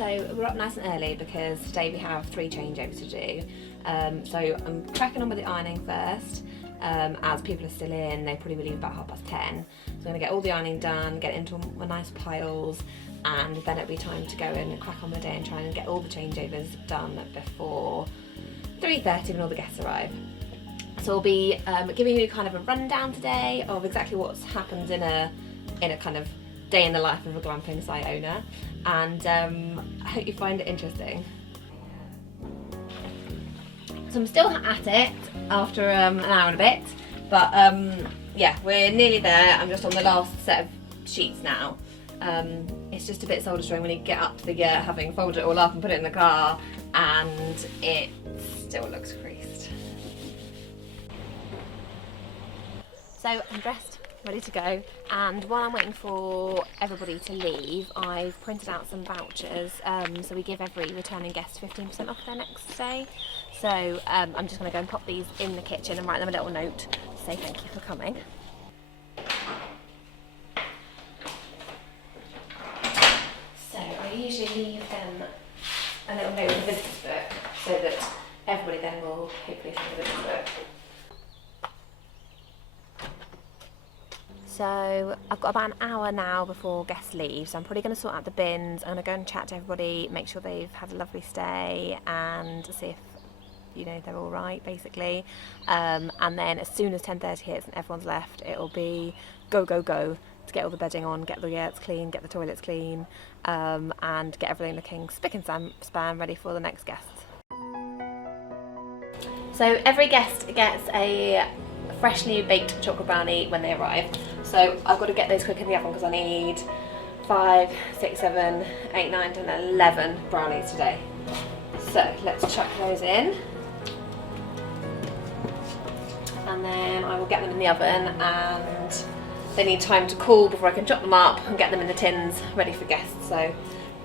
So we're up nice and early because today we have 3 changeovers to do. So I'm cracking on with the ironing first. As people are still in, they probably will leave about 10:30. So I'm going to get all the ironing done, get it into my nice piles, and then it'll be time to go in and crack on with the day and try and get all the changeovers done before 3:30 when all the guests arrive. So I'll be giving you kind of a rundown today of exactly what's happened in a kind of day in the life of a glamping site owner, and I hope you find it interesting. So I'm still at it after an hour and a bit, but yeah, we're nearly there. I'm just on the last set of sheets now. It's just a bit soul destroying when you get up to the yurt having folded it all up and put it in the car and it still looks creased. So I'm dressed, ready to go, and while I'm waiting for everybody to leave, I've printed out some vouchers, so we give every returning guest 15% off their next stay. So I'm just going to go and pop these in the kitchen and write them a little note to say thank you for coming. So I usually leave them a little note in the visitor's book so that everybody then will hopefully find the visitor's book. So I've got about an hour now before guests leave, so I'm probably going to sort out the bins. I'm going to go and chat to everybody, make sure they've had a lovely stay and see if they're all right basically, and then as soon as 10:30 hits and everyone's left, it'll be go to get all the bedding on, get the yurts clean, get the toilets clean, and get everything looking spick and span ready for the next guests. So every guest gets a freshly baked chocolate brownie when they arrive, so I've got to get those quick in the oven because I need 5, 6, 7, 8, 9, 10, 11 brownies today. So let's chuck those in, and then I will get them in the oven, and they need time to cool before I can chop them up and get them in the tins ready for guests, so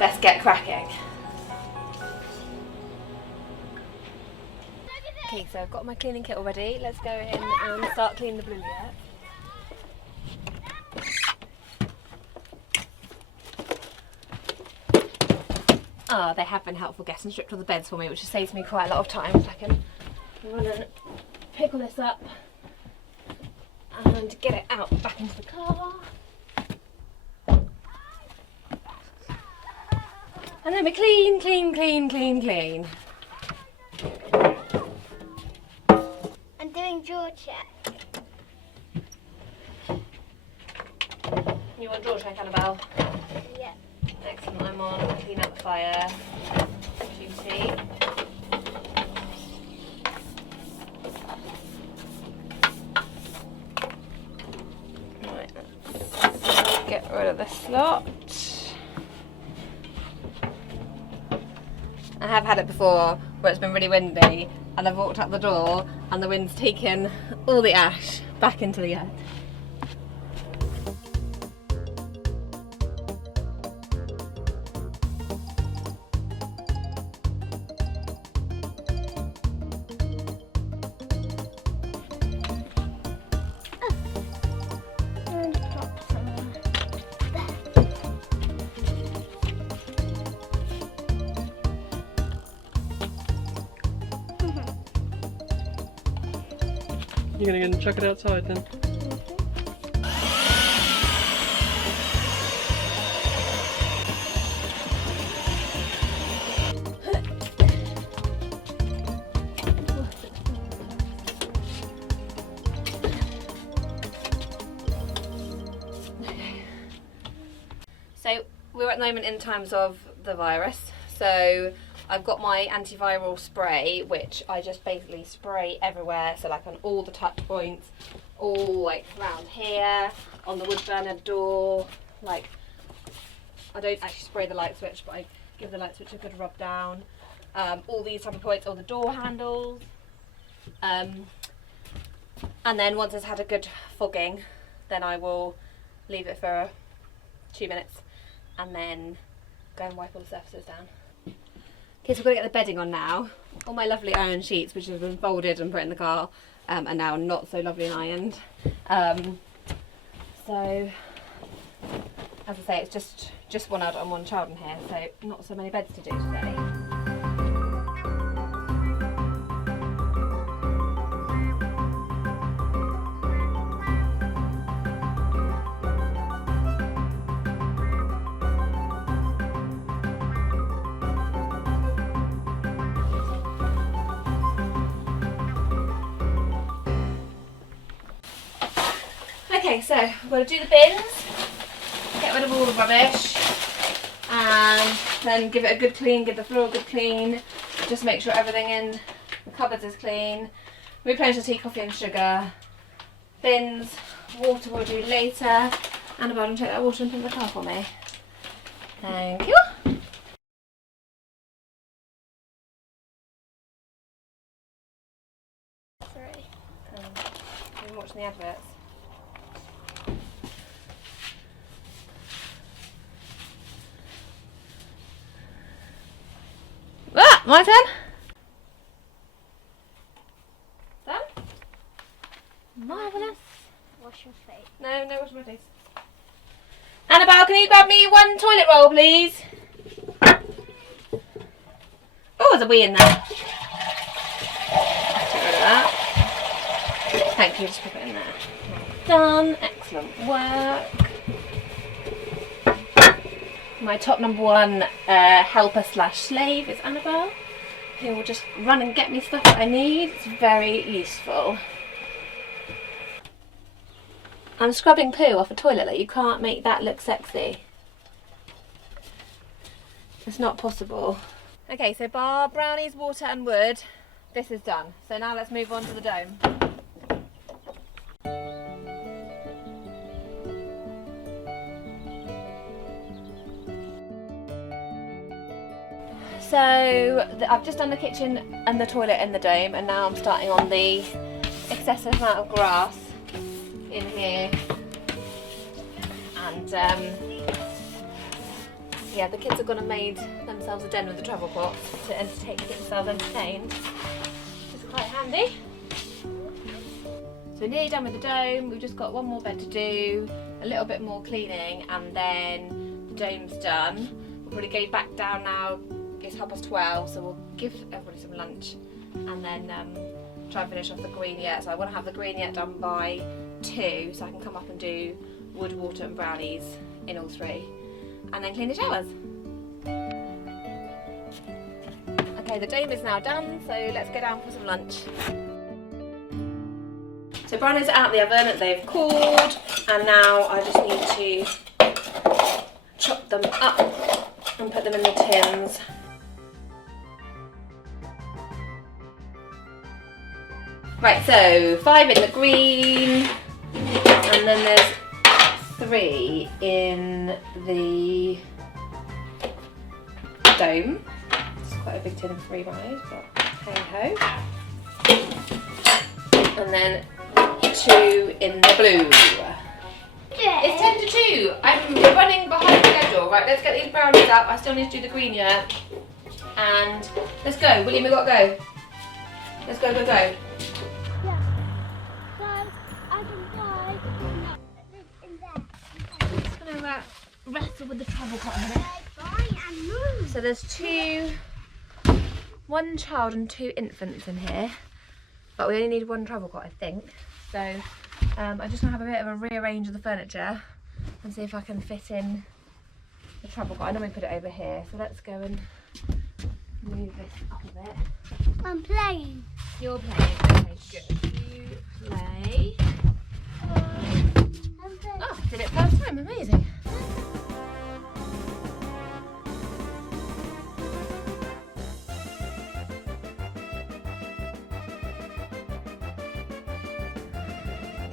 let's get cracking. Okay, so I've got my cleaning kit already. Let's go in and start cleaning the blue yurt. Oh, they have been helpful guests and stripped all the beds for me, which has saved me quite a lot of time. So I can run and pick all this up and get it out back into the car. And then we clean. I'm doing drawer check. You want drawer check, Annabelle? Yeah. Excellent, I'm on clean up the fire duty. Right, let's get rid of this lot. I have had it before where it's been really windy and I've walked out the door and the wind's taken all the ash back into the yurt. You're gonna go and chuck it outside then? So we're at the moment in times of the virus, so I've got my antiviral spray, which I just basically spray everywhere, so like on all the touch points, all like around here, on the wood burner door, like I don't actually spray the light switch, but I give the light switch a good rub down, all these type of points, all the door handles, and then once it's had a good fogging, then I will leave it for 2 minutes and then go and wipe all the surfaces down. Okay, so we've got to get the bedding on now. All my lovely iron sheets, which have been folded and put in the car, are now not so lovely and ironed. So as I say, it's just one adult and one child in here, so not so many beds to do today. Okay, so we've got to do the bins, get rid of all the rubbish, and then give it a good clean, give the floor a good clean, just make sure everything in the cupboards is clean, replenish the tea, coffee and sugar, bins, water we'll do later. Annabelle, take that water and put it in the car for me. Thank you. Sorry. I've been watching the adverts. Ah, my turn. Done? Marvellous. Wash your face. No, wash my face. Annabelle, can you grab me one toilet roll, please? Oh, there's a wee in there. Get rid of that. Thank you, just put it in there. Done. Excellent work. My top number one helper / slave is Annabelle, who will just run and get me stuff that I need. It's very useful. I'm scrubbing poo off a toilet, like you can't make that look sexy. It's not possible. Okay, so bar, brownies, water and wood, this is done. So now let's move on to the dome. So I've just done the kitchen and the toilet in the dome, and now I'm starting on the excessive amount of grass in here. And yeah, the kids have gone and made themselves a den with the travel pot to keep themselves entertained, which is quite handy. So we're nearly done with the dome. We've just got one more bed to do, a little bit more cleaning, and then the dome's done. We'll probably go back down now. It's 12:30, so we'll give everybody some lunch and then try and finish off the green yet. So I want to have the green yet done by 2, so I can come up and do wood, water and brownies in all 3, and then clean the showers. Okay, the dome is now done, so let's go down for some lunch. So brownies are out of the oven, they've cooled, and now I just need to chop them up and put them in the tins. Right, so 5 in the green, and then there's 3 in the dome. It's quite a big tin of 3 brownies, but hey ho. And then 2 in the blue. It's 10 to 2. I'm running behind schedule. Right, let's get these brownies up. I still need to do the green yet. And let's go. William, we've got to go. Let's go, go, go. I'm just going to wrestle with the travel pot a minute. So there's 1 child and 2 infants in here. But we only need 1 travel cot, I think. So I just want to have a bit of a rearrange of the furniture and see if I can fit in the travel cot. I normally put it over here, so let's go and move this up a bit. I'm playing. You're playing? Okay, good. You play. Oh, did it first time, amazing.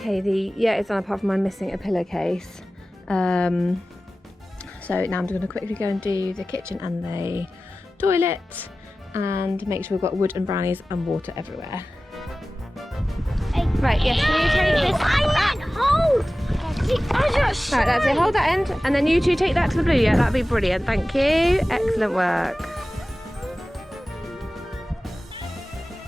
Okay, it's on apart from I'm missing a pillowcase. So now I'm just going to quickly go and do the kitchen and the toilet and make sure we've got wood and brownies and water everywhere. Right, yes, can you take this? Hold! Right, that's it, hold that end and then you 2 take that to the blue, yeah, that'd be brilliant, thank you. Excellent work.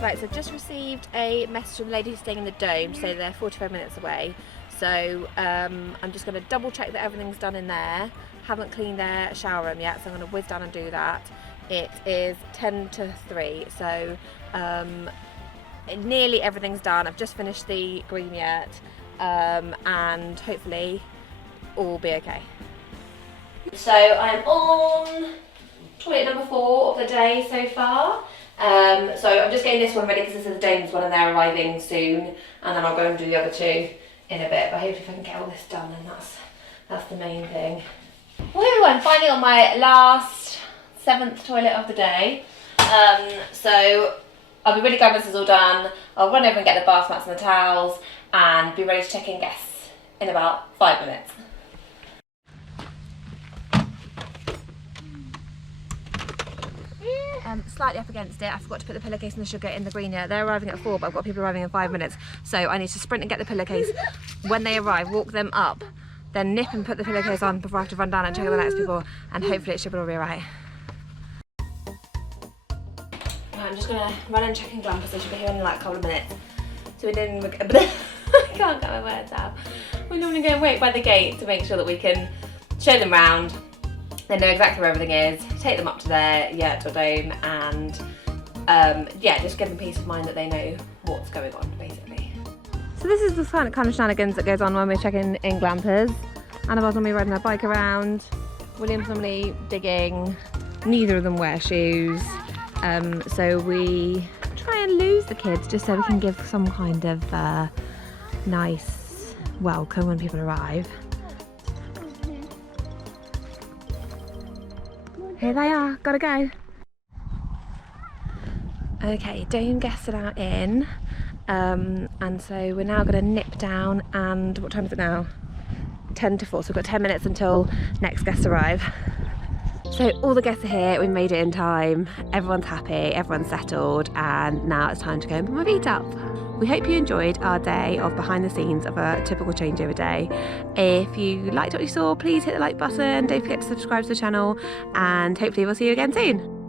Right, so I've just received a message from the lady who's staying in the dome, so they're 45 minutes away. So I'm just going to double check that everything's done in there. Haven't cleaned their shower room yet, so I'm going to whiz down and do that. It is 10 to 3, so nearly everything's done. I've just finished the green yurt, and hopefully all will be okay. So I'm on toilet number 4 of the day so far. So I'm just getting this one ready because this is the Dane's one and they're arriving soon, and then I'll go and do the other 2 in a bit. But hopefully if I can get all this done, and that's the main thing. Woo! I'm finally on my last 7th toilet of the day. So I'll be really glad when this is all done. I'll run over and get the bath mats and the towels and be ready to check in guests in about 5 minutes. Slightly up against it. I forgot to put the pillowcase and the sugar in the green yurt. They're arriving at 4, but I've got people arriving in 5 minutes. So I need to sprint and get the pillowcase. When they arrive, walk them up, then nip and put the pillowcase on before I have to run down and check on the next people, and hopefully it should all be alright. I'm just gonna run and check in Glamping, so they should be here in like a couple of minutes. So we didn't. I can't get my words out. We normally go and wait by the gate to make sure that we can show them round. They know exactly where everything is. Take them up to their yurt or dome, and yeah, just give them peace of mind that they know what's going on, basically. So this is the kind of shenanigans that goes on when we're checking in Glampers. Annabelle's normally riding her bike around. William's normally digging. Neither of them wear shoes. So we try and lose the kids just so we can give some kind of nice welcome when people arrive. Here they are, gotta go. Okay, dome guests are now in, and so we're now gonna nip down, and what time is it now? 10 to 4, so we've got 10 minutes until next guests arrive. So all the guests are here, we made it in time, everyone's happy, everyone's settled, and now it's time to go and put my feet up. We hope you enjoyed our day of behind the scenes of a typical changeover day. If you liked what you saw, please hit the like button, don't forget to subscribe to the channel, and hopefully we'll see you again soon.